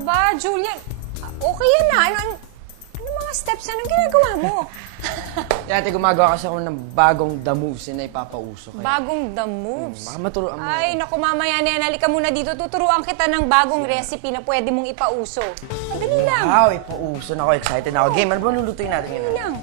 Aba, Julian, okay yan na. Ano mga steps? Anong ginagawa mo? Dati gumagawa kasi ako ng bagong the moves na ipapauso. Kaya, Bagong the moves. baka maturuan mo. Ay, naku, mamaya na yan. Halika muna dito. Tuturuan kita ng bagong recipe na pwede mong ipauso. Madali lang. Wow, ipauso na ako. Excited na ako. Game, ano ba lulutuin natin Madali ngayon? lang.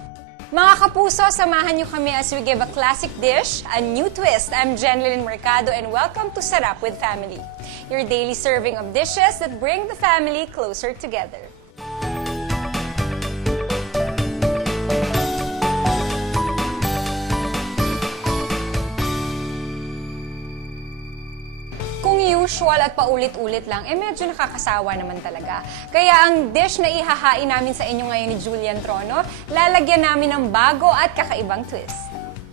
Mga kapuso, samahan niyo kami as we give a classic dish, a new twist. I'm Jenlyn Mercado and welcome to Sarap with Family, your daily serving of dishes that bring the family closer together. Kung usual at paulit-ulit lang, medyo nakakasawa naman talaga. Kaya ang dish na ihahain namin sa inyo ngayon ni Julian Trono, lalagyan namin ng bago at kakaibang twist.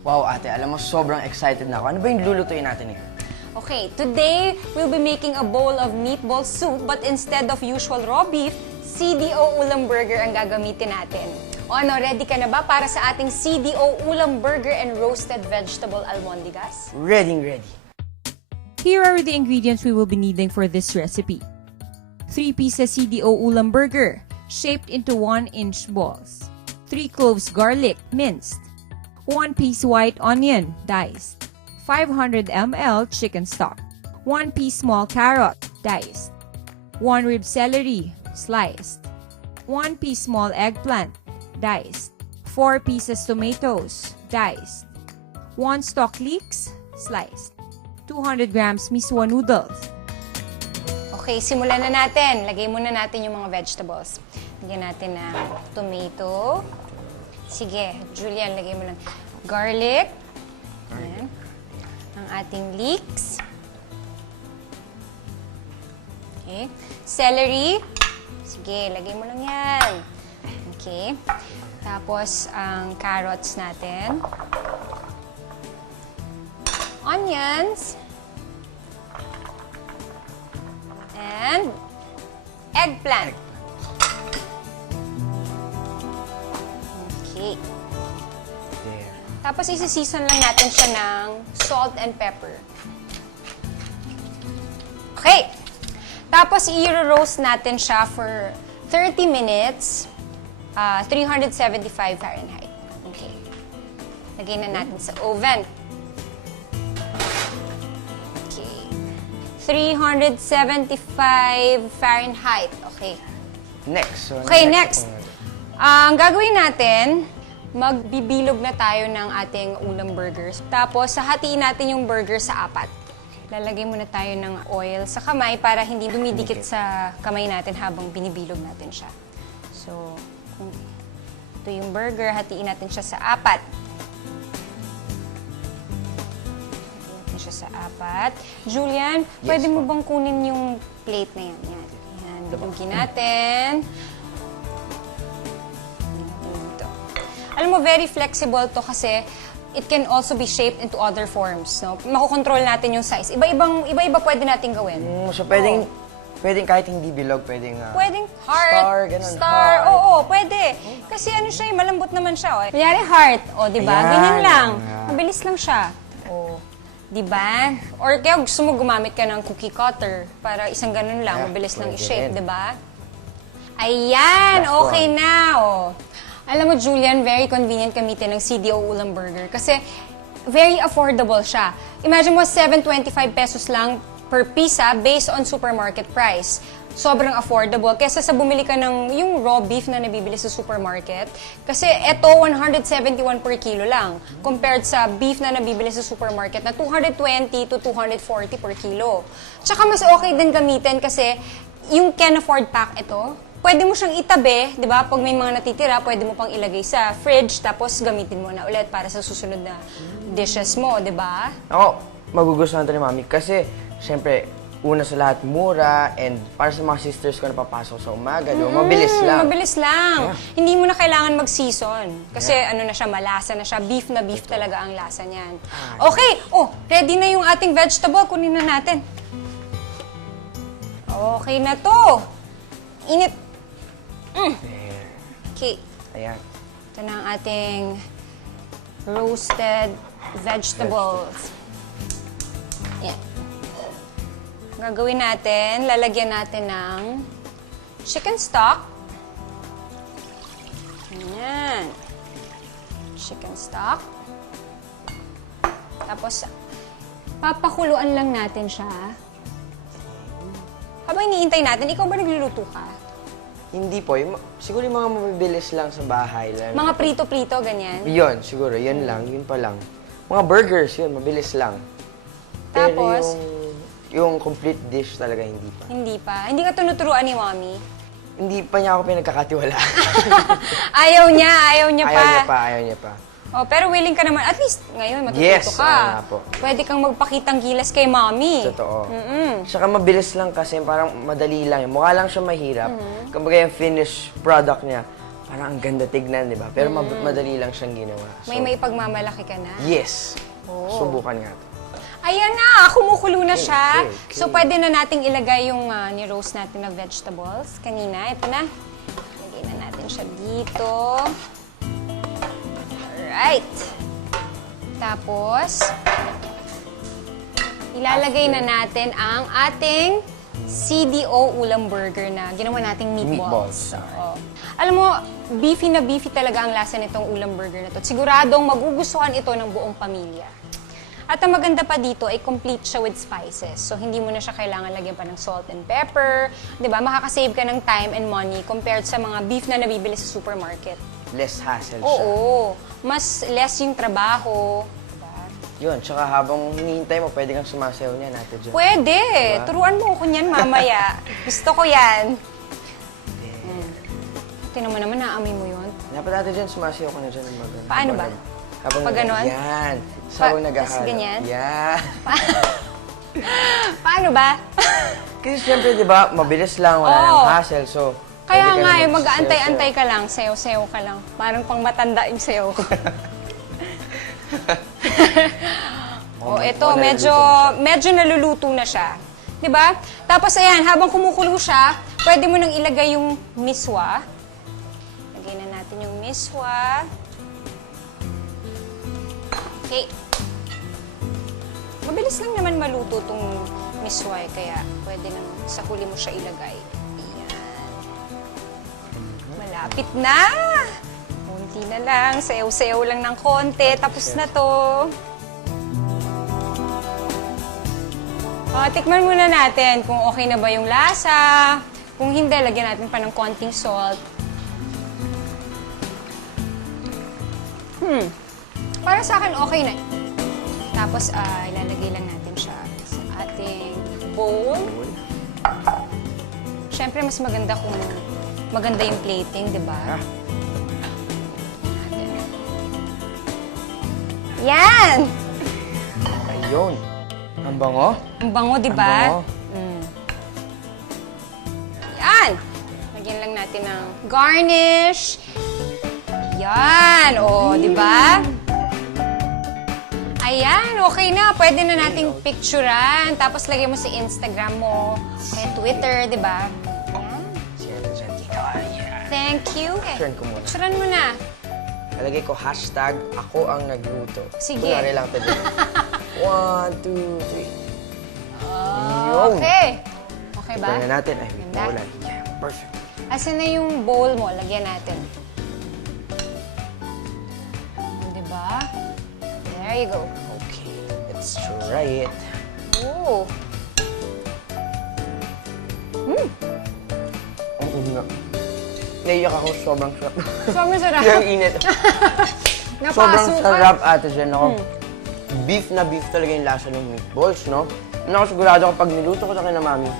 Wow, ate, alam mo, sobrang excited na ako. Ano ba yung lulutuin natin ngayon? Okay, today we'll be making a bowl of meatball soup, but instead of usual raw beef, CDO ulam burger ang gagamitin natin. O ano, ready ka na ba para sa ating CDO ulam burger and roasted vegetable almondigas? Ready, ready. Here are the ingredients we will be needing for this recipe. 3 pieces CDO ulam burger, shaped into 1-inch balls. 3 cloves garlic, minced. 1 piece white onion, diced. 500 ml chicken stock. 1 piece small carrot, diced. 1 rib celery, sliced. 1 piece small eggplant, diced. 4 pieces tomatoes, diced. 1 stalk leeks, sliced. 200 grams miswa noodles. Okay, simulan na natin. Lagay muna natin yung mga vegetables. Lagyan natin ng tomato. Sige, Julian, lagay mo ng garlic. Ayan. Ang ating leeks. Okay. Celery. Sige, lagay mo lang yan. Okay. Tapos, ang carrots natin. Onions. And eggplant. Okay. There. Tapos isi-season lang natin siya ng salt and pepper. Okay. Tapos i-roast natin siya for 30 minutes, 375 Fahrenheit. Okay. Lagay na natin sa oven. Okay. 375 Fahrenheit. Okay. Next. So, Okay, next. Ang gagawin natin, magbibilog na tayo ng ating ulam burgers. Tapos, hahatiin natin yung burger sa 4. Lalagay muna tayo ng oil sa kamay para hindi dumidikit sa kamay natin habang binibilog natin siya. So, kung ito yung burger, hatiin natin siya sa 4. Hatiin natin siya sa 4. Julian, pwede mo bang kunin yung plate na yan? Yan. Yan. Bilugin natin. Ito. Alam mo, very flexible to kasi it can also be shaped into other forms, no? Makokontrol natin yung size. Iba-iba pwede natin gawin. So, pwedeng kahit hindi bilog, pwedeng... Pwedeng heart, Star, ganun, star, heart. oo, pwede. Kasi ano siya, malambot naman siya. Oh. Kunyari heart, o, di ba? Ayan, Ganyan lang. ayan. Mabilis lang siya. O, di ba? Or kaya gusto mo gumamit ka ng cookie cutter para isang ganun lang, Yeah, mabilis lang pwede i-shape, rin. di ba? Ayan, Last okay one. na, o. Alam mo, Julian, very convenient gamitin ng CDO ulam burger kasi very affordable siya. Imagine mo, 725 pesos lang per pizza based on supermarket price. Sobrang affordable. Kesa sa bumili ka ng yung raw beef na nabibili sa supermarket. Kasi eto, 171 per kilo lang. Compared sa beef na nabibili sa supermarket na 220 to 240 per kilo. Tsaka mas okay din gamitin kasi yung can afford pack ito, pwede mo siyang itabi, di ba? Pag may mga natitira, pwede mo pang ilagay sa fridge, tapos gamitin mo na ulit para sa susunod na dishes mo, di ba? Ako, magugustuhan ito ni Mami kasi, syempre, una sa lahat, mura, and para sa mga sisters ko na papasok sa umaga, di ba? Mabilis lang. Mabilis lang. Hindi mo na kailangan mag-season. Kasi ano na siya, malasa na siya. Beef na beef talaga ang lasa niyan. Okay, oh, ready na yung ating vegetable. Kunin na natin. Okay na to. Init. There. Okay. Ayan. Ito na ang ating roasted vegetables. Yan. Ang gagawin natin, lalagyan natin ng chicken stock. Ayan. Chicken stock. Tapos, papakuluan lang natin siya. Habang iniintay natin, ikaw ba nagluluto ka? Hindi po. Siguro yung mga mabibilis lang sa bahay. Lang. Mga prito-prito, ganyan? Yun, siguro. Yun lang. Yun pa lang. Mga burgers, yun. Mabilis lang. Tapos? Pero yung complete dish talaga, hindi pa. Hindi pa. Hindi ka tunuturuan ni Mommy? Hindi pa niya ako pinagkakatiwala. Ayaw niya pa. Ayaw niya pa. Oh, pero willing ka naman, at least ngayon matututo Yes, ka. nga po. Pwede kang magpakitang gilas kay Mommy. Totoo. Saka mabilis lang kasi, parang madali lang. Mukha lang siya mahirap. Kumbaga yung finished product niya, parang ang ganda tignan, di ba? Pero madali lang siyang ginawa. May pagmamalaki ka na. Yes. Oh. Subukan nga. Ayan na, kumukulo na siya. okay. So, pwede na nating ilagay yung ni-roast natin na vegetables. Kanina, ito na. Lagay na natin siya dito. Alright. Tapos, ilalagay na natin ang ating CDO ulam burger na ginawa nating meatballs. Oo. Alam mo, beefy na beefy talaga ang lasa nitong ulam burger na to. Siguradong magugustuhan ito ng buong pamilya. At ang maganda pa dito ay complete siya with spices. So, hindi mo na siya kailangan lagyan pa ng salt and pepper. 'Di ba? Makakasave ka ng time and money compared sa mga beef na nabibili sa supermarket. Less hassle siya. Oo. Mas less yung trabaho. Diba? Yun, tsaka habang hinihintay mo, pwede kang sumasayaw niya natin dyan. Pwede. Turuan mo ako niyan mamaya. Gusto ko yan. Tingnan mo naman, naamoy mo yun. Dapat natin dyan, sumasayaw ka na dyan. Paano ba? Habang Pag ganon? Yan. Sabang naghahalo. tas ganyan? Yan. Paano ba? Kasi siyempre, di ba, mabilis lang, wala Oo. nang hassle, so... Kaya pwede ka nga, na mag-aantay-antay ka lang, sayaw-sayaw ka lang. Parang pang matanda yung sayaw ko. Oh, ito, medyo naluluto na siya. 'Di ba? Tapos ayan, habang kumukulo siya, pwede mo nang ilagay yung miswa. Lagay na natin yung miswa. Okay. Mabilis lang naman maluto tong miswa, kaya pwede nang sa huli mo siya ilagay. Malapit na! Kunti na lang, sayaw-sayaw lang ng konti, tapos na to. Tikman muna natin kung okay na ba yung lasa. Kung hindi, lagyan natin pa ng konting salt. Para sa akin, okay na. Tapos, ilalagay lang natin siya sa ating bowl. Siyempre, mas maganda kung maganda yung plating, di ba? Yan! Ayun. Ang bango. Ang bango, di ba? Ang bango. Yan! Lagyan lang natin ng garnish. Yan! O, di ba? Ayan, okay na. Pwede na nating picturean. Tapos lagyan mo sa Instagram mo. Kaya Twitter, di ba? Thank you. Turn ko muna. Picturean mo na. Nalagay ko hashtag ako ang nagluto. Sige. Kunwari lang tayo. 1, 2, 3. Yun. Okay. Okay ba? Tignan na natin. Ay, Ganda. maulan. Yeah, perfect. Asan na yung bowl mo? Lagyan natin. Diba? There you go. Okay, let's try it. Ooh. Ang nga. Naiyak ako, sobrang sarap. Sobrang sarap. Yung init. Sobrang Napasukan. sarap, Ate Jen. Ako, beef na beef talaga yung lasa ng meatballs, no? Sigurado kapag niluto ko sa akin na mami,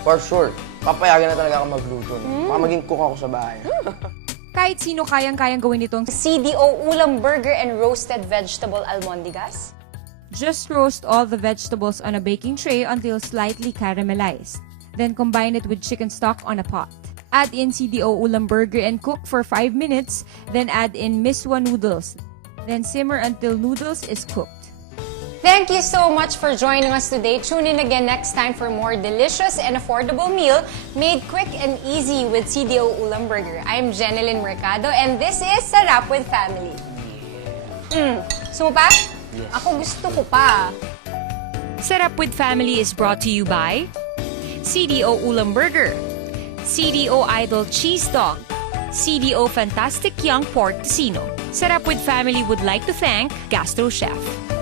for sure, papayagan na talaga ako magluto. Baka maging cook ako sa bahay. Kahit sino kayang-kayang gawin itong CDO ulam burger and roasted vegetable almondigas. just roast all the vegetables on a baking tray until slightly caramelized. Then combine it with chicken stock on a pot. Add in CDO ulam burger and cook for 5 minutes. Then add in miswa noodles. Then simmer until noodles is cooked. Thank you so much for joining us today. Tune in again next time for more delicious and affordable meal made quick and easy with CDO Ulam Burger. I'm Jeneline Mercado and this is Sarap with Family. Gusto mo pa? Yes. Ako gusto ko pa. Set Up with Family is brought to you by CDO Ulam Burger, CDO Idol Cheese Dog, CDO Fantastic Young Pork Tocino. Sarap with Family would like to thank Gastro Chef.